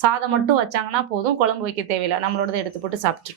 சாதம் மட்டும் வச்சாங்கன்னா போதும், குழம்பு வைக்க தேவையில்லை, நம்மளோடதை எடுத்து போட்டு சாப்பிட்டு.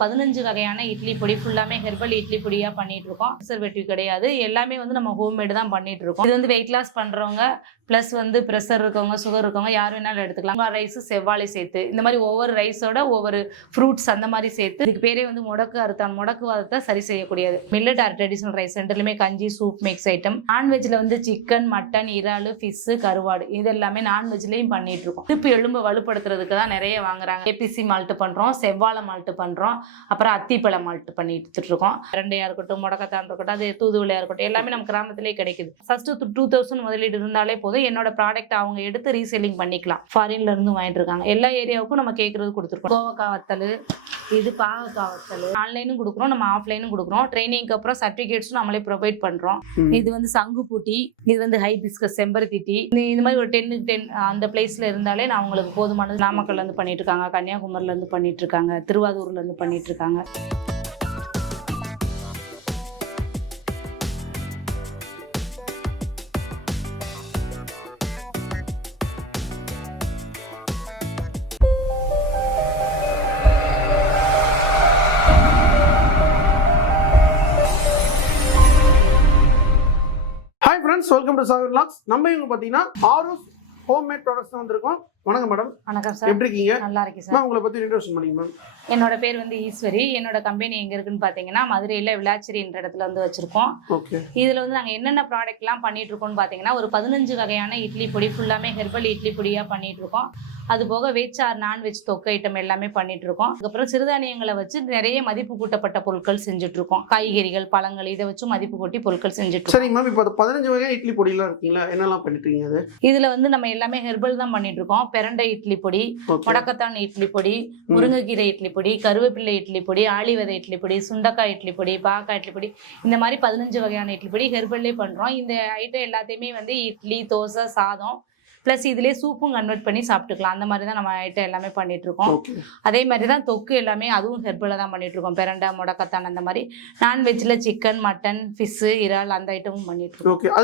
15 வகையான இட்லி பொடி ஃபுல்லாமே ஹெர்பல் இட்லி பொடியா பண்ணிட்டு இருக்கோம். ப்ரிசர்வேட்டிவ் கிடையாது, எல்லாமே வந்து நம்ம ஹோம்மேடு தான் பண்ணிட்டு இருக்கோம். இது வந்து வெயிட் லாஸ் பண்றவங்க பிளஸ் வந்து பிரஷர் இருக்கவங்க, சுகர் இருக்கவங்க யார் வேணாலும் எடுத்துக்கலாம். ரைஸ், செவ்வாழை சேர்த்து இந்த மாதிரி ஒவ்வொரு ரைஸோட ஒவ்வொரு ஃப்ரூட்ஸ் அந்த மாதிரி சேர்த்து, இதுக்கு பேரே வந்து முடக்கு அறுத்தான், முடக்குவாதத்தை சரி செய்யக்கூடியது. மில்லட் ஆர் ட்ரெடிஷனல் ரைஸ் ரெண்டுலையுமே கஞ்சி, சூப், மிக்ஸ் ஐட்டம். நான்வெஜ்ல வந்து சிக்கன், மட்டன், இறால், ஃபிஷ், கருவாடு இது எல்லாமே நான்வெஜ்லயும் பண்ணிட்டு இருக்கோம். இடுப்பு எலும்பு வலுப்படுத்துறதுக்கு தான் நிறைய வாங்குறாங்க. ஏபிசி மால்ட் பண்றோம், செவ்வாழை மால்ட் பண்றோம், அப்புறம் அத்திப்பழ மால்ட் பண்ணிட்டு இருக்கோம். ரெண்டையா இருக்கட்டும், முடக்கத்தான் இருக்கட்டும், அது தூதுவளையா இருக்கட்டும், எல்லாமே நம்ம கிராமத்திலே கிடைக்குது. ஃபர்ஸ்ட் 2000 முதலீடு இருந்தாலே போதும், என்னோட ப்ராடக்ட் அவங்க எடுத்து ரீசெல்லிங் பண்ணிக்கலாம். ஃபாரின்ல இருந்து வாங்கிட்டு இருக்காங்க. எல்லா ஏரியாவுக்கும் நம்ம கேட்கறது கொடுத்துருக்கோம். கோவக்காய் வத்தல், இது பாகக்காய் வத்தல், ஆன்லைனும் கொடுக்குறோம், நம்ம ஆஃப்லைனும் கொடுக்குறோம். ட்ரைனிங்க்கு அப்புறம் சர்டிஃபிகேட்ஸும் நம்மளே ப்ரொவைட் பண்றோம். இது வந்து சங்கு பூட்டி, இது வந்து ஹைபிஸ்கஸ் செம்பருத்தி டீ. இந்த மாதிரி ஒரு 10 அந்த பிளேஸ்ல இருந்தாலே நான் உங்களுக்கு போதுமானது. நாமக்கல்ல இருந்து பண்ணிட்டு இருக்காங்க, கன்னியாகுமரியில இருந்து பண்ணிட்டு இருக்காங்க, திருவாரூர்ல இருந்து பண்ணிட்டு இருக்காங்க. Hi friends, welcome to Sagar vlogs. நம்ம இவங்க பார்த்தீங்கன்னா ஆரோஸ் ஹோம்மேட் ப்ராடக்ட்ஸ் தான் வந்திருக்கோம். வணக்கம் மேடம். வணக்கம் சார். எப்படி இருக்கீங்க? நல்லா இருக்கேன் சார். உங்களை பற்றி இன்ட்ரோடக்ஷன் பண்ணிங்க மேம். என்னோட பேர் வந்து ஈஸ்வரி. என்னோட கம்பெனி எங்க இருக்குன்னு பாத்தீங்கன்னா மதுரையில விளாச்சேரின்ற இடத்துல வந்து வச்சிருக்கோம். இதுல வந்து நாங்க என்னென்ன ப்ராடக்ட் எல்லாம் பண்ணிட்டு இருக்கோம்னு பாத்தீங்கன்னா ஒரு 15 வகையான இட்லி பொடி ஃபுல்லாமே ஹெர்பல் இட்லி பொடியா பண்ணிட்டு இருக்கோம். அது போக வெஜ் ஆர் நான்வெஜ் தொக்கு ஐட்டம் எல்லாமே பண்ணிட்டு இருக்கோம். அதுக்கப்புறம் சிறுதானியங்களை வச்சு நிறைய மதிப்பு கூட்டப்பட்ட பொருட்கள் செஞ்சுட்டு இருக்கோம். காய்கறிகள், பழங்கள் இதை வச்சு மதிப்பு கூட்டி பொருட்கள் செஞ்சுட்டு. சரி மேம், இப்போ 15 வகை இட்லி பொடியெல்லாம் இருக்கீங்களா, என்னெல்லாம் பண்ணிட்டு இருக்கீங்க? அது இதுல வந்து நம்ம எல்லாமே ஹெர்பல் தான் பண்ணிட்டு இருக்கோம். பிரண்டை இட்லி பொடி, முடக்கத்தான் இட்லி பொடி, முருங்கைக்கீரை இட்லி பொடி, கருவேப்பிள்ளை இட்லி பொடி, ஆளிவதை இட்லி பொடி, சுண்டக்காய் இட்லி பொடி, பாக்காய் இட்லி பொடி, இந்த மாதிரி 15 வகையான இட்லி பொடி ஹெர்பல்லே பண்றோம். இந்த ஐட்டம் எல்லாத்தையுமே வந்து இட்லி, தோசை, சாதம் பிளஸ் இதுலேயே சூப்பும் கன்வெர்ட் பண்ணி சாப்பிட்டுக்கலாம். அந்த மாதிரி தான் நம்ம ஐட்டம் எல்லாமே பண்ணிட்டு இருக்கோம். அதே மாதிரி தான் தொக்கு எல்லாமே அதுவும் ஹெர்பலில் தான் பண்ணிட்டு இருக்கோம். பிரண்டை, முடக்கத்தான் அந்த மாதிரி. நான்வெஜ்ல சிக்கன், மட்டன், ஃபிஷ், இறால் அந்த ஐட்டமும் பண்ணிட்டு இருக்கோம்.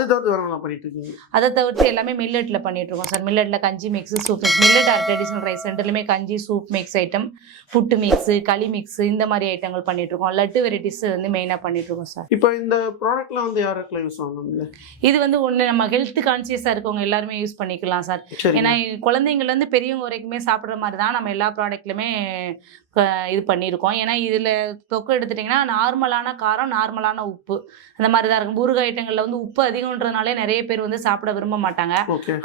அதை தவிர்த்து எல்லாமே மில்லட்ல பண்ணிட்டு இருக்கோம் சார். மில்லட்ல கஞ்சி mix, soup mix. Millet or traditional rice ரெண்டுலையுமே கஞ்சி, சூப் மிக்ஸ் ஐட்டம், புட்டு மிக்ஸ், களி மிக்ஸ் இந்த மாதிரி ஐட்டங்கள் பண்ணிட்டு இருக்கோம். லட்டு வெரைட்டிஸ் வந்து மெயினாக பண்ணிட்டு இருக்கோம் சார். இப்போ இந்த ப்ராடக்ட்லாம் வந்து யாருக்கெல்லாம் யூஸ் ஆகும்? இது வந்து ஒன்று நம்ம ஹெல்த் கான்சியஸாக இருக்கவங்க எல்லாருமே யூஸ் பண்ணிக்கலாம் சார். ஏன்னா குழந்தைங்கள்ல இருந்து பெரியவங்க வரைக்குமே சாப்பிட்ற மாதிரி தான் நம்ம எல்லா ப்ராடக்ட்லுமே இது பண்ணியிருக்கோம். ஏன்னா இதில் தொக்கு எடுத்துட்டிங்கன்னா நார்மலான காரம், நார்மலான உப்பு அந்த மாதிரி தான் இருக்கும். ஊறுகாய் ஐட்டங்களில் வந்து உப்பு அதிகம்ன்றதுனாலே நிறைய பேர் வந்து சாப்பிட விரும்ப மாட்டாங்க.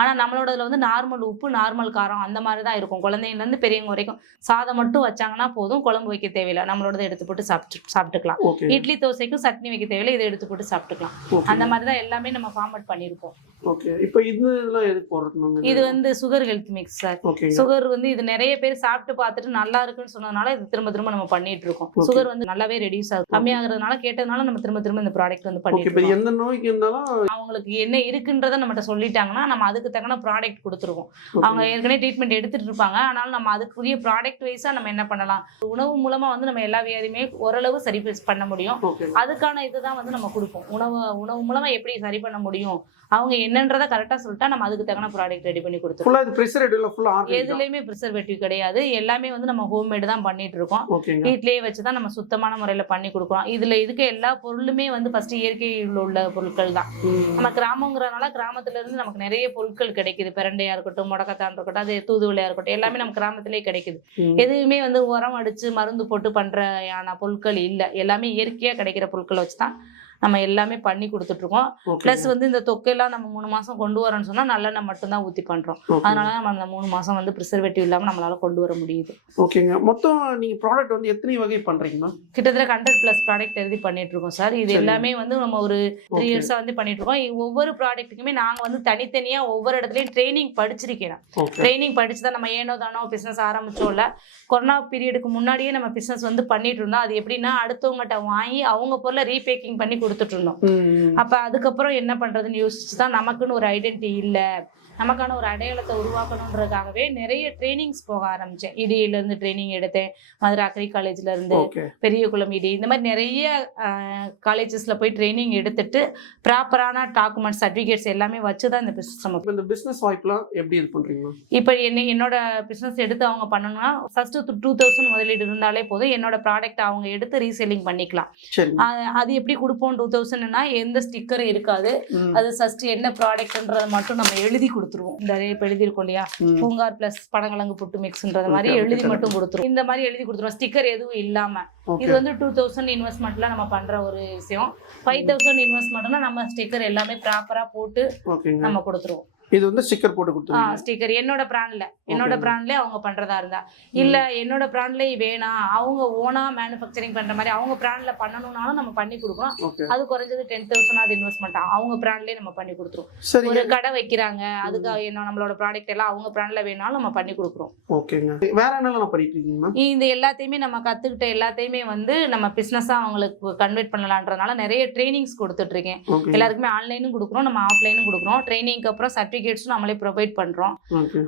ஆனால் நம்மளோடதுல வந்து நார்மல் உப்பு, நார்மல் காரம் அந்த மாதிரி தான் இருக்கும். குழந்தைங்கலேருந்து பெரியவங்க வரைக்கும் சாதம் மட்டும் வச்சாங்கன்னா போதும், குழம்பு வைக்க தேவையில்லை, நம்மளோட எடுத்து போட்டு சாப்பிட்டுக்கலாம். இட்லி தோசைக்கும் சட்னி வைக்க தேவையில்லை, இதை எடுத்து போட்டு சாப்பிட்டுக்கலாம். அந்த மாதிரி தான் எல்லாமே நம்ம ஃபார்மேட் பண்ணியிருக்கோம். இது வந்து sugar health mix sir. Sugar வந்து இது நிறைய பேர் சாப்பிட்டு பார்த்துட்டு நல்லா இருக்குன்னு சொன்னதுனால இது திரும்ப திரும்ப நம்ம பண்ணிட்டு இருக்கோம். சுகர் வந்து நல்லாவே ரெடியூஸ் ஆகுது, கம்மியாகிறதுனால கேட்டதுனால நம்ம திரும்ப திரும்ப இந்த ப்ராடக்ட் வந்து பண்ணிட்டு இருக்கோம். எந்த நோய்க்கு இருந்தாலும் அவங்களுக்கு என்ன இருக்குன்றத நம்மகிட்ட சொல்லிட்டாங்கன்னா நம்ம அதுக்கு தக்கன ப்ராடக்ட் கொடுத்துருவோம். அவங்க ஏற்கனவே ட்ரீட்மெண்ட் எடுத்துட்டு இருப்பாங்க, ஆனாலும் நம்ம அதுக்குரிய ப்ராடக்ட் வைஸா நம்ம என்ன பண்ணலாம், உணவு மூலமா வந்து நம்ம எல்லா வியாதியுமே ஓரளவு சரி பண்ண முடியும். அதுக்கான இதுதான் வந்து நம்ம கொடுப்போம். உணவு மூலமா எப்படி சரி பண்ண முடியும், அவங்க என்னன்றதை கரெக்டா சொல்லிட்டா நம்ம அதுக்கு தக்கன ப்ராடக்ட் ரெடி பண்ணி கொடுத்துருவோம். எதுலையுமே ப்ரிசர்வேட்டிவ் கிடையாது, எல்லாமே வந்து நம்ம ஹோம்மேடு தான் பண்ணிட்டு இருக்கோம். வீட்லயே வச்சுதான் நம்ம சுத்தமான முறையில பண்ணி கொடுக்குறோம். இதுல இருக்க எல்லா பொருளுமே வந்து ஃபர்ஸ்ட் இயற்கையில் உள்ள பொருட்கள் தான். நம்ம கிராமங்கிறதுனால கிராமத்துல இருந்து நமக்கு நிறைய பொருட்கள் கிடைக்குது. பிரண்டையா இருக்கட்டும், முடக்கத்தான் இருக்கட்டும், அது தூதுவளையா இருக்கட்டும், எல்லாமே நம்ம கிராமத்திலே கிடைக்குது. எதுவுமே வந்து உரம் அடிச்சு மருந்து போட்டு பண்ற பொருட்கள் இல்லை. எல்லாமே இயற்கையா கிடைக்கிற பொருட்களை வச்சுதான் நம்ம எல்லாமே பண்ணி கொடுத்துட்டு இருக்கோம். பிளஸ் வந்து இந்த தொக்கையெல்லாம் நம்ம 3 மாசம் கொண்டு வரணும்னு சொன்னா நல்லெண்ணெய் மட்டும் தான் ஊத்தி பண்றோம். அதனால நம்ம அந்த 3 மாசம் வந்து ப்ரிசர்வேட்டிவ் இல்லாம நம்மளால கொண்டு வர முடியுது. ஓகேங்க. மொத்தம் நீங்க ப்ராடக்ட் வந்து எத்தனை வகை பண்றீங்க? கிட்டத்தட்ட 100+ ப்ராடக்ட் எழுதி பண்ணிட்டு இருக்கோம் சார். இது எல்லாமே வந்து நம்ம ஒரு 3 இயர்ஸா வந்து பண்ணிட்டு இருக்கோம். ஒவ்வொரு ப்ராடக்ட்டுக்குமே நாங்க வந்து தனித்தனியா ஒவ்வொரு இடத்துலயும் ட்ரைனிங் படிச்சிருக்கேன். ட்ரைனிங் படிச்சுதான் நம்ம ஏனோ தானோ பிசினஸ் ஆரம்பிச்சோம். இல்ல கொரோனா பீரியடுக்கு முன்னாடியே நம்ம பிசினஸ் வந்து பண்ணிட்டு இருந்தோம். அது எப்படின்னா அடுத்தவங்ககிட்ட வாங்கி அவங்க பொருளை ரீபேக்கிங் பண்ணி கொடுத்துட்டு இருந்தோம். அப்ப அதுக்கப்புறம் என்ன பண்றதுன்னு யோசிச்சுதான் நமக்குன்னு ஒரு ஐடென்டிட்டி இல்ல, நமக்கான ஒரு அடையாளத்தை உருவாக்கணுன்றதுக்காகவே நிறைய ட்ரைனிங்ஸ் போக ஆரம்பித்தேன். இடியிலேருந்து ட்ரைனிங் எடுத்தேன், மதுரை அக்ரி காலேஜ்லேருந்து, ஓகே. பெரியகுளம் இடி, இந்த மாதிரி நிறைய காலேஜஸில் போய் ட்ரைனிங் எடுத்துட்டு ப்ராப்பரான டாக்குமெண்ட்ஸ் சர்டிஃபிகேட்ஸ் எல்லாமே வச்சு தான் இந்த பிஸ்னஸ் நம்ம. இப்போ இந்த பிஸ்னஸ் வாய்ப்புலாம் எப்படி இது பண்ணுறீங்களா? இப்போ என்னோட பிஸ்னஸ் எடுத்து அவங்க பண்ணணும்னா ஃபஸ்ட்டு 2000 முதலீடு இருந்தாலே போதும். என்னோட ப்ராடக்ட் அவங்க எடுத்து ரீசெல்லிங் பண்ணிக்கலாம். சரி. அது எப்படி கொடுப்போம் 2000னா எந்த ஸ்டிக்கரும் இருக்காது. அது ஃபர்ஸ்ட் என்ன ப்ராடக்ட்ன்றதை மட்டும் நம்ம எழுதி கொடுத்துருவோம். இந்த இப்போ எழுதியிருக்கோம் இல்லையா, பூங்கார் பிளஸ் பனங்கிழங்கு புட்டு மிக்ஸ்ன்றது மாதிரி எழுதி மட்டும் கொடுத்துருவோம். இந்த மாதிரி எழுதி கொடுத்துருவோம், ஸ்டிக்கர் எதுவும் இல்லாம. இது வந்து 2000 இன்வெஸ்ட்மெண்ட்ல நம்ம பண்ற ஒரு விஷயம். 5000 இன்வெஸ்ட்மெண்ட்னா நம்ம ஸ்டிக்கர் எல்லாமே ப்ராப்பரா போட்டு நம்ம கொடுத்துருவோம். இது வந்து ஸ்டிக்கர் போட்டு கொடுத்துருவோம். ஸ்டிக்கர் என்னோட பிராண்ட்ல அவங்க பண்றதா இருந்தா, இல்ல என்னோட பிராண்ட்ல வேணாம் அவங்க ஓனா மேனுஃபேக்சரிங் பண்ற மாதிரி அவங்க பிராண்ட்ல பண்ணணும்னாலும் நம்ம பண்ணி கொடுக்குறோம். அது குறைஞ்சது 10,000 அது இன்வெஸ்ட்மெண்ட் அவங்க பிராண்ட்லயே நம்ம பண்ணி கொடுத்துருவோம். ஒரு கடை வைக்கிறாங்க, அதுக்கு நம்மளோட ப்ராடக்ட் எல்லாம் அவங்க பிராண்ட்ல வேணாலும் நம்ம பண்ணி கொடுக்குறோம். ஓகேங்க. வேற என்னெல்லாம் பண்ணிட்டு இருக்கீங்க? இந்த எல்லாத்தையுமே நம்ம கத்துக்கிட்ட எல்லாத்தையுமே வந்து நம்ம பிசினஸா அவங்களுக்கு கன்வெர்ட் பண்ணலான்றதுனால நிறைய ட்ரைனிங்ஸ் கொடுத்துட்டு இருக்கேன். எல்லாருக்குமே ஆன்லைனும் கொடுக்குறோம், நம்ம ஆஃப்லைனும் கொடுக்குறோம். ட்ரைனிங்க்கு அப்புறம் சர்டிஃபிகேட்ஸும் நம்மளே ப்ரொவைட் பண்றோம்.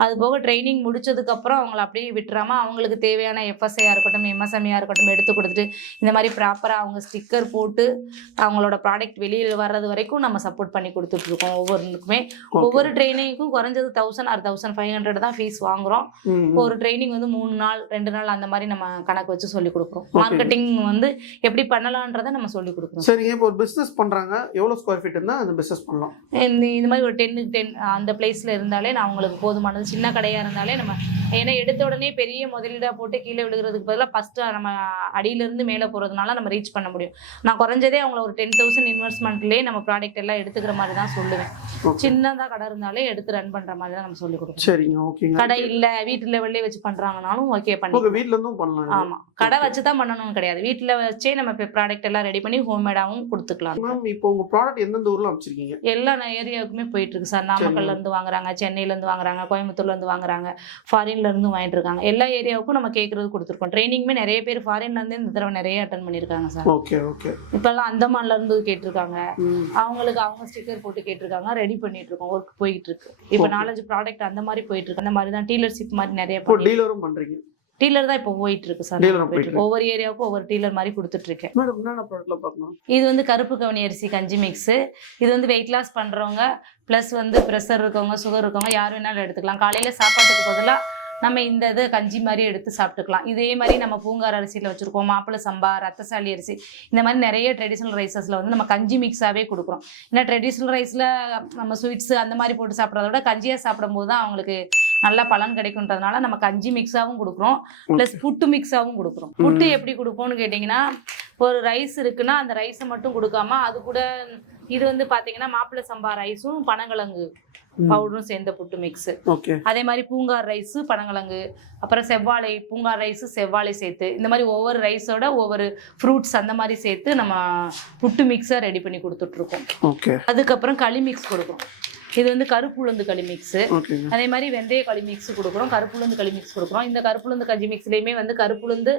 அது போக ட்ரைனிங் முடிச்சதுக்கு அப்புறம் அவங்களை அப்படியே விட்டுறாம அவங்களுக்கு தேவையான எஃப்எஸ்ஐயா இருக்கட்டும், எம்எஸ்எம்இயா இருக்கட்டும் எடுத்து கொடுத்துட்டு இந்த மாதிரி ப்ராப்பரா அவங்க ஸ்டிக்கர் போட்டு அவங்களோட ப்ராடக்ட் வெளியில் வர்றது வரைக்கும் நம்ம சப்போர்ட் பண்ணி கொடுத்துட்டு இருக்கோம். ஒவ்வொருக்குமே ஒவ்வொரு ட்ரைனிங்க்கும் குறைஞ்சது 1000 or 1500 தான் ஃபீஸ் வாங்குறோம். ஒரு ட்ரைனிங் வந்து 3 நாள் 2 நாள் அந்த மாதிரி நம்ம கணக்கு வச்சு சொல்லி கொடுக்குறோம். மார்க்கெட்டிங் வந்து எப்படி பண்ணலான்றதை நம்ம சொல்லி கொடுக்குறோம். சரிங்க. இப்போ ஒரு பிசினஸ் பண்றாங்க, எவ்வளவு ஸ்கொயர் ஃபீட் இருந்தா அந்த பிசினஸ் பண்ணலாம்? இந்த மாதிரி ஒரு 10 அந்த பிளேஸ்ல இருந்தாலே நான் அவங்களுக்கு போதுமானது. சின்ன கடையா இருந்தாலே நம்ம ஏன்னா எடுத்த உடனே பெரிய முதலீடா போட்டு கீழே விழுகிறதுக்கு பதிலாக ஃபர்ஸ்ட் நம்ம அடியிலிருந்து மேலே போறதுனால நம்ம ரீச் பண்ண முடியும். நான் குறைஞ்சதே அவங்கள ஒரு 10,000 இன்வெஸ்ட்மெண்ட்லேயே நம்ம ப்ராடக்ட் எல்லாம் எடுத்துக்கிற மாதிரி தான் சொல்லுவேன். சின்னதாக கடை இருந்தாலே எடுத்து ரன் பண்ற மாதிரி தான் நம்ம சொல்லி கொடுப்போம். சரிங்க. ஓகேங்க. கடை இல்ல வீட்டு லெவல்லே வச்சு பண்றாங்கனாலும் ஓகே பண்ணி. உங்க வீட்ல இருந்தும் பண்ணலாம். ஆமா, கடை வச்சு தான் பண்ணணும்னு கிடையாது, வீட்டுல வச்சே நம்ம ப்ராடக்ட் எல்லாம் ரெடி பண்ணி ஹோம்மேடாவும் கொடுத்துக்கலாம். மேம், இப்போ உங்க ப்ராடக்ட் எந்தெந்த ஊர்ல அமைச்சிருக்கீங்க? எல்லா ஏரியாவுக்குமே போயிட்டு இருக்கு சார். நாமக்கல்ல இருந்து வாங்குறாங்க, சென்னையில இருந்து வாங்குறாங்க, கோயம்புத்தூர்ல இருந்து வாங்குறாங்க, ஃபாரின்ல இருந்து வாங்கிட்டு இருக்காங்க. எல்லா ஏரியாவுக்கும் நம்ம கேட்கறது கொடுத்துருக்கோம். ட்ரைனிங்குமே நிறைய பேர் ஃபாரின்ல இருந்து இந்த தடவை நிறைய அட்டன் பண்ணிருக்காங்க சார். Okay okay. இப்பெல்லாம் அந்தமான்ல இருந்து கேட்டிருக்காங்க, அவங்களுக்கு அவங்க ஸ்டிக்கர் போட்டு கேட்டிருக்காங்க, ரெடி பண்ணிட்டு இருக்கோம். ஒர்க் போயிட்டு இருக்கு. இப்போ 4-5 ப்ராடக்ட் அந்த மாதிரி போயிட்டு இருக்கு. அந்த மாதிரி தான் டீலர்ஷிப் மாதிரி நிறைய டீலரும் பண்றீங்க? டீலர் தான் இப்போ போயிட்டு இருக்கு சார். ஒவ்வொரு ஏரியாவுக்கும் ஒவ்வொரு டீலர் மாதிரி கொடுத்துட்டு இருக்கேன். இது வந்து கருப்பு கவுனி அரிசி கஞ்சி மிக்ஸ். இது வந்து வெயிட் லாஸ் பண்றவங்க பிளஸ் வந்து ப்ரெஷர் இருக்கவங்க, சுகர் இருக்கவங்க யார் வேணாலும் எடுத்துக்கலாம். காலையில சாப்பாட்டுக்கு பதிலாக நம்ம இந்த இது கஞ்சி மாதிரி எடுத்து சாப்பிட்டுக்கலாம். இதே மாதிரி நம்ம பூங்கார் அரிசியில் வச்சுருக்கோம், மாப்பிள்ளை சம்பா, ரத்தசாலி அரிசி, இந்த மாதிரி நிறைய ட்ரெடிஷ்னல் ரைஸஸில் வந்து நம்ம கஞ்சி மிக்ஸாகவே கொடுக்குறோம். ஏன்னா ட்ரெடிஷ்னல் ரைஸில் நம்ம ஸ்வீட்ஸு அந்த மாதிரி போட்டு சாப்பிட்றத விட கஞ்சியாக சாப்பிடும்போது தான் அவங்களுக்கு நல்லா பலன் கிடைக்குன்றதுனால நம்ம கஞ்சி மிக்ஸாகவும் கொடுக்குறோம், ப்ளஸ் புட்டு மிக்ஸாகவும் கொடுக்குறோம். புட்டு எப்படி கொடுப்போம்னு கேட்டிங்கன்னா, ஒரு ரைஸ் இருக்குன்னா அந்த ரைஸை மட்டும் கொடுக்காம அது கூட இது வந்து பார்த்தீங்கன்னா மாப்பிள்ளை சம்பா ரைஸும் பனங்கிழங்கு பவுடரும் சேர்ந்த புட்டு மிக்ஸ். அதே மாதிரி பூங்கார் ரைஸு பனங்கிழங்கு, அப்புறம் செவ்வாழை, பூங்கார் ரைஸு செவ்வாழை சேர்த்து இந்த மாதிரி ஒவ்வொரு ரைஸோட ஒவ்வொரு ஃப்ரூட்ஸ் அந்த மாதிரி சேர்த்து நம்ம புட்டு மிக்ஸை ரெடி பண்ணி கொடுத்துட்ருக்கோம். அதுக்கப்புறம் களி மிக்ஸ் கொடுக்குறோம். இது வந்து கருப்புளுந்து களி மிக்ஸ். அதே மாதிரி வெந்தய களி மிக்ஸ் கொடுக்குறோம், கருப்புளுந்து களி மிக்ஸ் கொடுக்குறோம். இந்த கருப்புளுந்து கஞ்சி மிக்ஸ்லேயுமே வந்து கருப்புளுந்து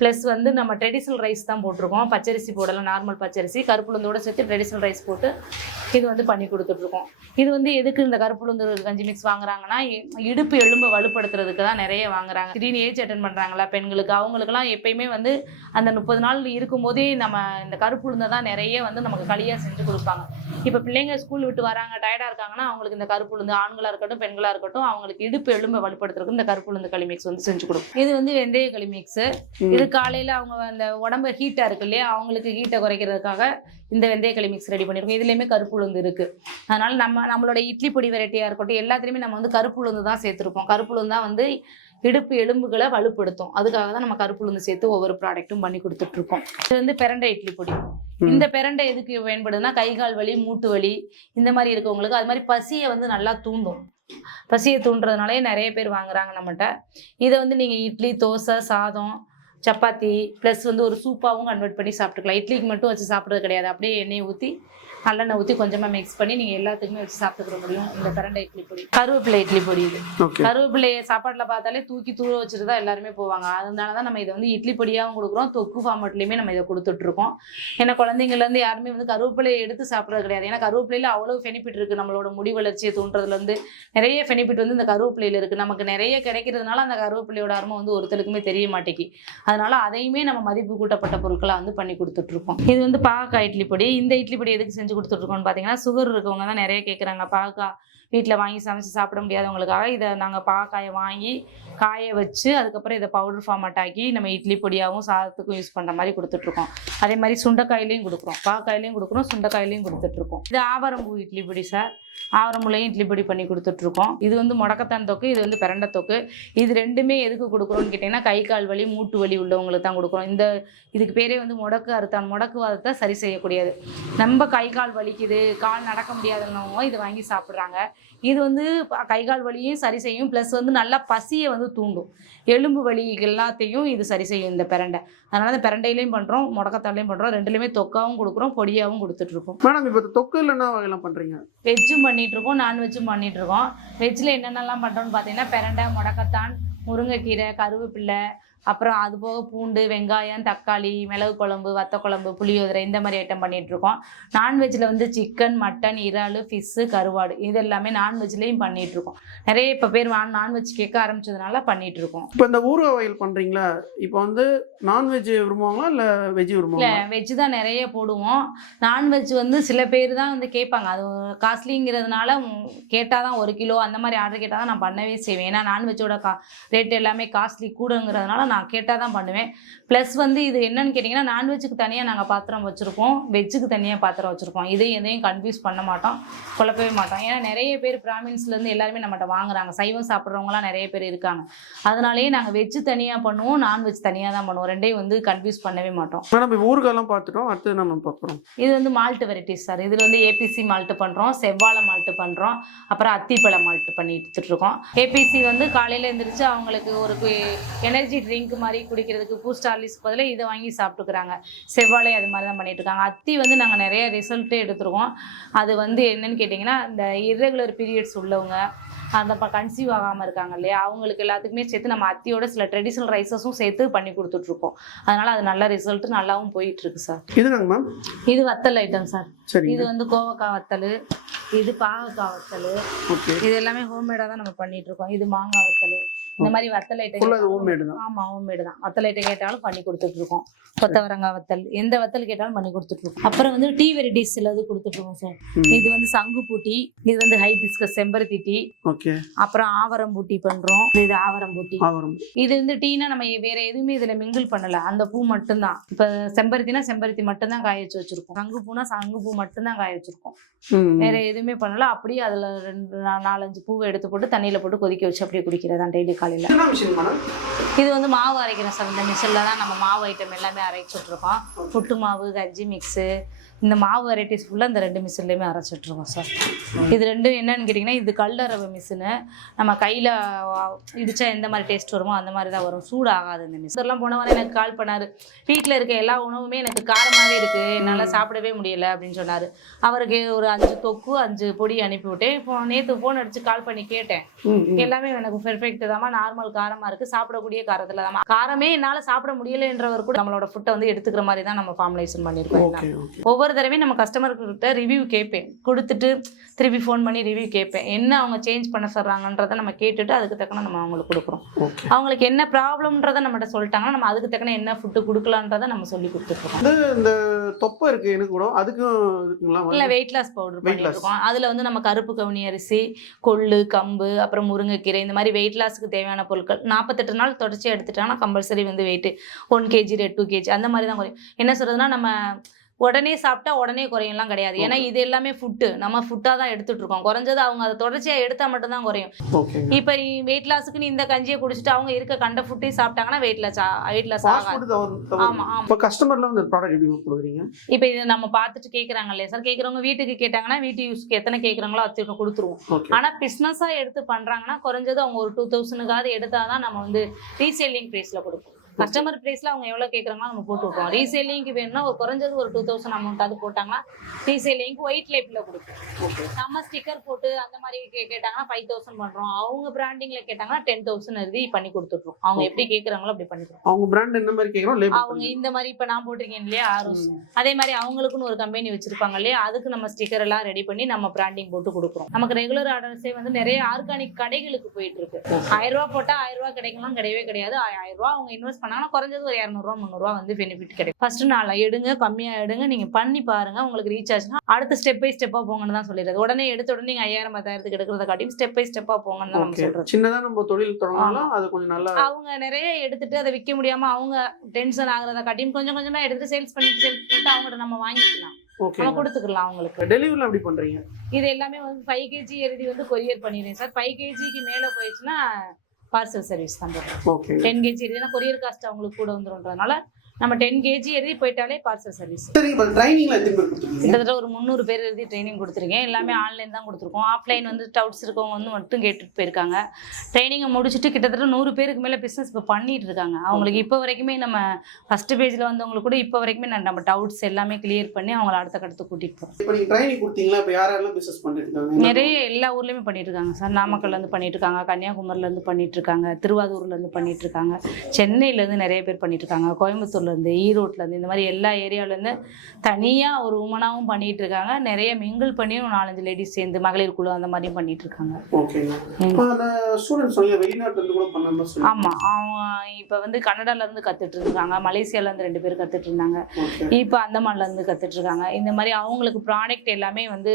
ப்ளஸ் வந்து நம்ம ட்ரெடிஷ்னல் ரைஸ் தான் போட்டிருக்கோம். பச்சரிசி போடலாம், நார்மல் பச்சரிசி, கருப்புளுந்தோடு சேர்த்து ட்ரெடிஷ்னல் ரைஸ் போட்டு இது வந்து பண்ணி கொடுத்துட்ருக்கோம். இது வந்து எதுக்கு இந்த கருப்புளுந்து கஞ்சி மிக்ஸ் வாங்குறாங்கன்னா, இடுப்பு எலும்பை வலுப்படுத்துறதுக்கு தான் நிறைய வாங்குறாங்க. திடீர்னு ஏஜ் அட்டன் பண்ணுறாங்களா பெண்களுக்கு, அவங்களுக்குலாம் எப்பயுமே வந்து அந்த 30 நாள் இருக்கும்போதே நம்ம இந்த கருப்புளுந்தை தான் நிறைய வந்து நமக்கு களியாக செஞ்சு கொடுப்பாங்க. இப்போ பிள்ளைங்க ஸ்கூல் விட்டு வராங்க, டயர்டாக இருக்காங்கன்னா அவங்களுக்கு இந்த கருப்புளுந்து, ஆண்களாக இருக்கட்டும் பெண்களாக இருக்கட்டும், அவங்களுக்கு இடுப்பு எலும்பை வலுப்படுத்துறதுக்கு இந்த கருப்புளுந்து களி மிக்ஸ் வந்து செஞ்சு கொடுக்கும். இது வந்து வெந்தய களி மிக்ஸ். இது காலையில் அவங்க அந்த உடம்பு ஹீட்டாக இருக்கு இல்லையா, அவங்களுக்கு ஹீட்டை குறைக்கிறதுக்காக இந்த வெந்தய களி மிக்ஸ் ரெடி பண்ணியிருக்கோம். இதுலேயுமே கருப்புளுந்து இருக்குது. அதனால் நம்மளோட இட்லி பொடி வெரைட்டியாக இருக்கட்டும் எல்லாத்துலேயுமே நம்ம வந்து கருப்புளுந்து தான் சேர்த்துருப்போம். கருப்புளுந்து தான் வந்து இடுப்பு எலும்புகளை வலுப்படுத்தும். அதுக்காக தான் நம்ம கருப்புளுந்து சேர்த்து ஒவ்வொரு ப்ராடக்ட்டும் பண்ணி கொடுத்துட்ருக்கோம். இது வந்து பிரண்டை இட்லி பொடி. இந்த பிரண்டை எதுக்கு பயன்படுதுன்னா, கைகால் வலி, மூட்டு வலி இந்த மாதிரி இருக்கவங்களுக்கு அது மாதிரி பசியை வந்து நல்லா தூண்டும். பசியை தூண்டுறதுனாலே நிறைய பேர் வாங்குறாங்க நம்மகிட்ட. இதை வந்து நீங்கள் இட்லி, தோசை, சாதம், சப்பாத்தி ப்ளஸ் வந்து ஒரு சூப்பாகவும் கன்வெர்ட் பண்ணி சாப்பிட்டுக்கலாம். இட்லிக்கு மட்டும் வச்சு சாப்பிட்றது கிடையாது, அப்படியே எண்ணெயை ஊற்றி நல்லெண்ணெய் ஊற்றி கொஞ்சமாக மிக்ஸ் பண்ணி நீங்கள் எல்லாத்துக்குமே வச்சு சாப்பிட்டுக்கிற முடியும். இந்த பிரண்டை இட்லி பொடி, கருவேப்பிலை இட்லி பொடி. இது கருவேப்பிலையை சாப்பாட்டில் பார்த்தாலே தூக்கி தூர வச்சுட்டு தான் எல்லாருமே போவாங்க. அதனால தான் நம்ம இதை வந்து இட்லி பொடியாகவும் கொடுக்குறோம், தொக்கு ஃபார்மேட்லேயுமே நம்ம இதை கொடுத்துட்ருக்கோம். ஏன்னா குழந்தைங்கள்லேருந்து யாருமே வந்து கருவேப்பிலையை எடுத்து சாப்பிட்றது கிடையாது. ஏன்னா கருவேப்பிலையில் அவ்வளோ பெனிஃபிட் இருக்குது. நம்மளோட முடி வளர்ச்சியை தூண்டுறதுலேருந்து நிறைய பெனிஃபிட் வந்து இந்த கருவேப்பிலையில் இருக்குது. நமக்கு நிறைய கிடைக்கிறதுனால அந்த கருவேப்பிலையோட அருமை வந்து ஒருத்தருக்குமே தெரிய மாட்டேங்கி. அதனால அதையுமே நம்ம மதிப்பு கூட்டப்பட்ட பொருட்களாக வந்து பண்ணி கொடுத்துட்ருக்கோம். இது வந்து பாகக்காய் இட்லி பொடி. இந்த இட்லி பொடி எதுக்கு செஞ்சு கொடுத்துட்ருக்கோம்னு பார்த்தீங்கன்னா, சுகர் இருக்கவங்க தான் நிறைய கேட்குறாங்க. பாகக்காய் வீட்டில் வாங்கி சமைச்சு சாப்பிட முடியாதவங்களுக்காக இதை நாங்கள் பாகக்காயை வாங்கி காய வச்சு அதுக்கப்புறம் இதை பவுடர் ஃபார்மேட் ஆக்கி நம்ம இட்லி பொடியாகவும் சாதத்துக்கும் யூஸ் பண்ணுற மாதிரி கொடுத்துட்ருக்கோம். அதே மாதிரி சுண்டைக்காயிலையும் கொடுக்குறோம், பாகக்காயிலையும் கொடுக்குறோம், சுண்டைக்காயிலையும் கொடுத்துட்ருக்கோம். இது ஆவரம்பூ இட்லி பொடி சார். ஆவரம்பூலையும் இட்லி பொடி பண்ணி கொடுத்துட்ருக்கோம். இது வந்து முடக்கத்தான் தொக்கு, இது வந்து பிரண்டை தொக்கு. இது ரெண்டுமே எதுக்கு கொடுக்குறோன்னு கேட்டிங்கன்னா, கை கால் வலி மூட்டு வலி உள்ளவங்களுக்கு தான் கொடுக்குறோம். இதுக்கு பேரே வந்து முடக்கு அறுத்தான், முடக்குவாதத்தை சரி செய்யக்கூடியது. நம்ம கை கால் வலிக்குது, கால் நடக்க முடியாதவங்க இது வாங்கி சாப்பிட்றாங்க. இது வந்து கை கால் வலியும் சரி செய்யும், ப்ளஸ் வந்து நல்லா பசியை வந்து தூண்டும். எலும்பு வலி எல்லாத்தையும் இது சரி செய்யும் இந்த பிரண்டை. அதனால இந்த பிரண்டையிலையும் பண்ணுறோம், முடக்கத்தாலையும் பண்ணுறோம். ரெண்டுலேயுமே தொக்காவும் கொடுக்குறோம், பொடியாகவும் கொடுத்துட்ருக்கோம். மேடம் இப்போ தொக்கு இல்லைன்னா வகையெல்லாம் பண்ணுறீங்க? வெஜ்ஜும் பண்ணிகிட்ருக்கோம், நான்வெஜ்ஜும் பண்ணிகிட்ருக்கோம். வெஜ்ஜில் என்னென்னலாம் பண்ணுறோன்னு பார்த்தீங்கன்னா, பிரண்டை, முடக்கத்தான், முருங்கைக்கீரை, கருவேப்பிலை, அப்புறம் அது போக பூண்டு, வெங்காயம், தக்காளி, மிளகு குழம்பு, வத்த குழம்பு, புளியோதரை, இந்த மாதிரி ஐட்டம் பண்ணிகிட்ருக்கோம். நான்வெஜ்ஜில் வந்து சிக்கன், மட்டன், இறால், ஃபிஷ்ஷு, கருவாடு, இது எல்லாமே நான்வெஜ்லேயும் பண்ணிகிட்ருக்கோம். நிறைய இப்போ பேர் நான்வெஜ் கேட்க ஆரம்பிச்சதுனால பண்ணிகிட்ருக்கோம். இப்போ இந்த ஊறுகாய் வகைகள் பண்ணுறீங்களா? இப்போ வந்து நான்வெஜ் விரும்புவாங்களா இல்லை வெஜ் விரும்புவாங்களா? இல்லை, வெஜ்ஜு தான் நிறைய போடுவோம். நான்வெஜ் வந்து சில பேர் தான் வந்து கேட்பாங்க. அது காஸ்ட்லிங்கிறதுனால கேட்டால் தான் 1 கிலோ அந்த மாதிரி ஆர்டர் கேட்டால் தான் நான் பண்ணவே செய்வேன். ஏன்னா நான்வெஜ்ஜோட ரேட் எல்லாமே காஸ்ட்லி கூடங்கிறதுனால நான் கேட்டால் தான் பண்ணுவேன். ப்ளஸ் வந்து இது என்னன்னு கேட்டிங்கன்னா, நான்வெஜ்ஜுக்கு தனியாக நாங்கள் பாத்திரம் வச்சுருக்கோம், வெஜ்ஜுக்கு தனியாக பாத்திரம் வச்சுருக்கோம். எதையும் கன்ஃபியூஸ் பண்ண மாட்டோம், குழப்பவே மாட்டோம். ஏன்னா நிறைய பேர் பிராமின்ஸ்லேருந்து எல்லாருமே நம்மகிட்ட வாங்குறாங்க. சைவம் சாப்பிட்றவங்களாம் நிறைய பேர் இருக்காங்க. அதனாலேயே நாங்கள் வெஜ்ஜு தனியாக பண்ணுவோம், நான்வெஜ் தனியாக தான் பண்ணுவோம். ரெண்டையும் வந்து கன்ஃபியூஸ் பண்ணவே மாட்டோம். நம்ம ஊறுகாயெல்லாம் பார்த்துட்டோம், அடுத்து நம்ம பார்க்குறோம். இது வந்து மால்ட் வெரைட்டிஸ் சார். இதில் வந்து ஏபிசி மால்ட்டு பண்ணுறோம், செவ்வாழை மால்ட்டு பண்ணுறோம், அப்புறம் அத்திப்பழ மால்ட்டு பண்ணிட்டு இருக்கோம். ஏபிசி வந்து காலையில் எழுந்திரிச்சு அவங்களுக்கு ஒரு எனர்ஜி ட்ரிங்க் மாதிரி குடிக்கிறதுக்கு பூஸ்டார்லிஸ்க்கு பதிலாக இதை வாங்கி சாப்பிட்டுக்கிறாங்க. செவ்வாழை அது மாதிரி தான் பண்ணிட்டு இருக்காங்க. அத்தி வந்து நாங்கள் நிறைய ரிசல்ட்டே எடுத்துருக்கோம். அது வந்து என்னன்னு கேட்டிங்கன்னா, இந்த இர்ரெகுலர் பீரியட்ஸ் உள்ளவங்க, அந்த கன்சீவ் ஆகாமல் இருக்காங்க இல்லையா, அவங்களுக்கு எல்லாத்துக்குமே சேர்த்து நம்ம அத்தியோட சில ட்ரெடிஷ்னல் ரைஸஸும் சேர்த்து பண்ணி கொடுத்துட்ருக்கோம். அதனால் அது நல்ல ரிசல்ட்டு நல்லாவும் போயிட்டுருக்கு சார். இதுதாங்க மேம்? இது வத்தல் ஐட்டம் சார். சரி, இது வந்து கோவக்காய் வத்தல், இது பாகக்காய் வத்தல், இது எல்லாமே ஹோம்மேடாக தான் நம்ம பண்ணிகிட்ருக்கோம். இது மாங்காய் வத்தல், இந்த மாதிரி வத்தல் ஐட்டம். ஆமாம், ஹோம்மேடு தான். வத்தல் ஐட்டம் கேட்டாலும் பண்ணி கொடுத்துட்ருக்கோம். கொத்தவரங்காய் வத்தல், எந்த வத்தல் கேட்டாலும் பண்ணி கொடுத்துட்ருக்கோம். அப்புறம் வந்து டீ வெரைட்டிஸ் சிலது கொடுத்துட்ருக்கோம் சார். இது வந்து சங்குப்பூ டீ, இது வந்து ஹைபிஸ்கஸ் செம்பருத்தி டீ, அப்புறம் ஆவரம்பூ டீ பண்ணுறோம். இது ஆவரம்பூ டீ. இது வந்து டீனா நம்ம வேற எதுவுமே இதில் மிங்கிள் பண்ணலை, அந்த பூ மட்டும்தான். இப்போ செம்பருத்தினா செம்பருத்தி மட்டும்தான் காய வச்சு வச்சுருக்கோம், சங்குப்பூனா சங்குப்பூ மட்டும்தான் காய வச்சுருக்கோம், வேற எதுவுமே பண்ணல. அப்படியே அதில் 4-5 பூவை எடுத்து போட்டு தண்ணியில் போட்டு கொதிக்க வச்சு அப்படியே குடிக்கிறதான் டெய்லி காலையில். இது வந்து மாவு அரைக்கிறோம் சார். இந்த மிஷினில் தான் நம்ம மாவு ஐட்டம் எல்லாமே அரைச்சிட்ருக்கோம். புட்டு மாவு, கஞ்சி மிக்ஸு, இந்த மாவு வெரைட்டிஸ் ஃபுல்லாக இந்த 2 மிஷின்லேயுமே அரைச்சிட்ருக்கோம் சார். இது ரெண்டும் என்னன்னு கேட்டிங்கன்னா, இது கல்லரவை மிஷினு. நம்ம கையில் இடித்தா எந்த மாதிரி டேஸ்ட் வருமோ அந்த மாதிரி தான் வரும், சூடாகாது இந்த மிஷின். இதெல்லாம் போனவரை எனக்கு கால் பண்ணார், வீட்டில் இருக்க எல்லா உணவுமே எனக்கு காரமாகவே இருக்குது, என்னால் சாப்பிடவே முடியலை அப்படின்னு சொன்னார். அவருக்கு ஒரு 5 தொக்கு 5 பொடி அனுப்பிவிட்டேன். இப்போ நேற்று ஃபோன் அடித்து கால் பண்ணி கேட்டேன், எல்லாமே எனக்கு பெர்ஃபெக்ட் தான்மா, நார்மல் காரமாக இருக்குது, சாப்பிடக்கூடிய காரத்தில் தான். காரமே என்னால் சாப்பிட முடியலைன்றவர் கூட நம்மளோட ஃபுட்டை வந்து எடுத்துக்கிற மாதிரி தான் நம்ம ஃபார்முலேஷன் பண்ணியிருக்கோம். ஒவ்வொரு தடவையும் நம்ம கஸ்டமர்கிட்ட ரிவ்யூ கேட்பேன், கொடுத்துட்டு திருப்பி ஃபோன் பண்ணி ரிவ்யூ கேட்பேன். என்ன அவங்க சேஞ்ச் பண்ண சொல்கிறாங்கன்றதை நம்ம கேட்டுட்டு அதுக்கு தக்கன நம்ம அவங்களுக்கு கொடுக்குறோம். அவங்களுக்கு என்ன ப்ராப்ளம்ன்றதை நம்மகிட்ட சொல்லிட்டாங்கன்னா நம்ம அதுக்கு தக்கன என்ன ஃபுட்டு கொடுக்கலான்றதை நம்ம சொல்லி கொடுத்துருக்கோம். இந்த தொப்பை இருக்குது எனக்கு கூட, அதுக்கும் இல்லை வெயிட் லாஸ் பவுடர் பண்ணிட்டுருக்கோம். அதில் வந்து நம்ம கருப்பு கவுனி அரிசி, கொள்ளு, கம்பு, அப்புறம் முருங்கைக்கீரை, இந்த மாதிரி வெயிட் லாஸுக்கு தேவையான பொருட்கள் 48 நாள் தொடர்ச்சி எடுத்துட்டாங்கன்னா கம்பல்சரி வந்து வெயிட் 1 kg 2 kg அந்த மாதிரி தான் குறையும். என்ன சொல்கிறதுனா, நம்ம உடனே சாப்பிட்டா உடனே குறையலாம் கிடையாது. ஏன்னா இது எல்லாமே ஃபுட்டு, நம்ம ஃபுட்டாக தான் எடுத்துட்டு இருக்கோம். குறைஞ்சது அவங்க அதை தொடர்ச்சியாக எடுத்தால் மட்டும்தான் குறையும். இப்போ வெயிட் லாஸுக்கு இந்த கஞ்சியை குடிச்சிட்டு அவங்க இருக்க கண்ட ஃபுட்டையும் சாப்பிட்டாங்கன்னா வெயிட் லாஸ் ஆகாது. ஆமாம் ஆமாம். கஸ்டமர்ல வந்து ப்ராடக்ட் எப்படி கொடுக்குறீங்க? இப்போ இதை நம்ம பார்த்துட்டு கேட்குறாங்க இல்லையா சார், கேட்குறவங்க வீட்டுக்கு கேட்டாங்கன்னா வீட்டு யூஸ்க்கு எத்தனை கேட்குறாங்களோ அது கொடுத்துருவோம். ஆனால் பிஸ்னஸாக எடுத்து பண்ணுறாங்கன்னா குறைஞ்சது அவங்க ஒரு 2000க்காவது எடுத்தால் தான் நம்ம வந்து ரீசேலிங் ப்ரைஸில் கொடுப்போம். கஸ்டமர் பிரைஸ்ல அவங்க எவ்வளவு கேக்குறாங்களோ நம்ம போட்டு விட்டுருவோம். ரீசேலிங்க்கு வேணும்னா ஒரு குறைஞ்சது ஒரு 2000 அமௌண்ட் அது போட்டாங்கன்னா ரீசேலிங்க்கு ஒயிட் லேபிள்ல கொடுப்போம். நம்ம ஸ்டிக்கர் போட்டு அந்த மாதிரி கேட்டாங்கன்னா 5000 பண்றோம். அவங்க பிராண்டிங்ல கேட்டாங்கன்னா 10000 எழுதி பண்ணி கொடுத்துட்றோம். அவங்க எப்படி கேக்குறாங்களோ அப்படி பண்ணி கொடுப்போம். அவங்க பிராண்ட் என்ன மாதிரி கேக்குறோம் லேபிள் அவங்க இந்த மாதிரி இப்ப நான் போட்டிருக்கேன் இல்லையா ஆரோஸ், அதே மாதிரி அவங்களுக்குன்னு ஒரு கம்பெனி வச்சிருப்பாங்க இல்லையா, அதுக்கு நம்ம ஸ்டிக்கர் எல்லாம் ரெடி பண்ணி நம்ம பிராண்டிங் போட்டு கொடுக்குறோம். நமக்கு ரெகுலர் ஆர்டர்ஸே வந்து நிறைய ஆர்கானிக் கடைகளுக்கு போயிட்டு இருக்கு. 1000 ரூபாய் போட்டா 1000 ரூபாய் கிடைக்கலாம் கிடையவே கிடையாது. 1000 ரூபாய் அவங்க இன்வெஸ்ட் பண்ணாங்கன்னா குறைஞ்சது ஒரு 200 ரூபாய் 300 ரூபாய் வந்து பெனிஃபிட் கிடைக்கும். ஃபர்ஸ்ட் நாள் எடுங்க, கம்மியா எடுங்க, நீங்க பண்ணி பாருங்க. உங்களுக்கு ரீச் ஆச்சுன்னா அடுத்த ஸ்டெப் பை ஸ்டெப்பா போங்கன்னு தான் சொல்லிடுறது. உடனே எடுத்த உடனே நீங்க 5000 10,000 எடுக்கிறத காட்டியும் ஸ்டெப் பை ஸ்டெப்பா போங்கன்னு தான் நம்ம சொல்றது. சின்னதா நம்ம தொழில் தொடங்கினாலும் அது கொஞ்சம் நல்லா. அவங்க நிறைய எடுத்துட்டு அதை விற்க முடியாம அவங்க டென்ஷன் ஆகுறத காட்டியும் கொஞ்சம் கொஞ்சமா எடுத்துட்டு சேல்ஸ் பண்ணிட்டு அவங்கள்ட்ட நம்ம வாங்கிக்கலாம், நம்ம கொடுத்துக்கலாம் அவங்களுக்கு. டெலிவரி எப்படி பண்றீங்க? இது எல்லாமே வந்து 5 kg எழுதி வந்து கொரியர் பண்ணிடுறேன் சார். 5 kgக்கு மேல போயிடுச்சுன்னா பார்சல் சர்வீஸ் தான் போடுறோம். 10 kg எழுதினா கொரியர் காஸ்ட் அவங்களுக்கு கூட வந்துருன்றதுனால நம்ம 10 kg எழுதி போயிட்டாலே பார்சல் சர்வீஸ். சரி, இப்போ ட்ரைனிங்ல எத்தனை பேர் கொடுத்துருக்கீங்க? கிட்டத்தட்ட ஒரு 300 பேர் எழுதி ட்ரைனிங் கொடுத்துருக்கேன். எல்லாமே ஆன்லைன் தான் கொடுத்துருக்கோம். ஆஃப்லைன் வந்து டவுட்ஸ் இருக்கவங்க வந்து மட்டும் கேட்டுட்டு போயிருக்காங்க. ட்ரைனிங்கை முடிச்சுட்டு கிட்டத்தட்ட 100 பேருக்கு மேலே பிஸ்னஸ் இப்போ பண்ணிட்டு இருக்காங்க. அவங்களுக்கு இப்போ வரைக்குமே நம்ம ஃபர்ஸ்ட் பேஜில் வந்தவங்களுக்கு கூட இப்போ வரைக்குமே நம்ம டவுட்ஸ் எல்லாமே கிளியர் பண்ணி அவங்கள அடுத்த கடத்து கூட்டிட்டு போகிறோம். இப்போ நீங்கள் ட்ரைனிங் கொடுத்தீங்களா? இப்போ யாரெல்லாம் பிஸ்னஸ் பண்ணிட்டு இருக்காங்க? நிறைய எல்லா ஊர்லேயுமே பண்ணிட்டு இருக்காங்க சார். நாமக்கல்லேருந்து பண்ணிட்டு இருக்காங்க, கன்னியாகுமரிலேருந்து பண்ணிட்டு இருக்காங்க, திருவாரூர்லேருந்து பண்ணிட்டு இருக்காங்க, சென்னையிலேருந்து நிறைய பேர் பண்ணிட்டு இருக்காங்க, கோயம்புத்தூர்லேருந்து, ஈரோட்ல இந்த மாதிரி எல்லா ஏரியாவிலேருந்து தனியாக ஒரு உமனாகவும் பண்ணிட்டு இருக்காங்க. நிறைய மிங்கிள் பண்ணியும் 4-5 லேடிஸ் சேர்ந்து மகளிர் குழு அந்த மாதிரியும் பண்ணிட்டு இருக்காங்க. ஆமாம், அவங்க இப்போ வந்து கன்னடாலேருந்து கற்றுட்டு இருக்காங்க, மலேசியாவிலேருந்து 2 பேர் கற்றுட்டு இருந்தாங்க, இப்போ அந்தமான்லேருந்து கற்றுட்டு இருக்காங்க. இந்த மாதிரி அவங்களுக்கு ப்ராடக்ட் எல்லாமே வந்து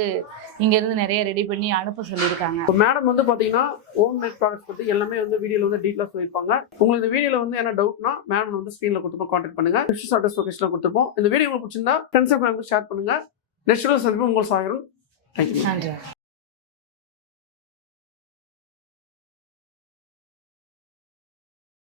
இங்கேருந்து நிறைய ரெடி பண்ணி அனுப்ப சொல்லியிருக்காங்க. மேடம் வந்து பார்த்தீங்கன்னா ஹோம் மேட் ப்ராடக்ட்ஸ் பற்றி எல்லாமே வந்து வீடியோவில் வந்து டீட்டெயிலாக சொல்லியிருப்பாங்க. உங்களுக்கு இந்த வீடியோவில் வந்து என்ன டவுட்னா மேடம் வந்து ஸ்க்ரீனில் கொடுத்துருப்போம், கான்டாக்ட் பண்ணுங்க. அட்ரஸ் லொகேஷன்ல கொடுத்துருப்போம். இந்த வீடியோ உங்களுக்கு பிடிச்சிருந்தா ஃப்ரெண்ட்ஸ் அண்ட் ஃபேமிலி ஷேர் பண்ணுங்க. நெக்ஸ்ட் வீடியோல சந்திப்போம். உங்கள் சாகரன். தேங்க்யூ. நன்றி.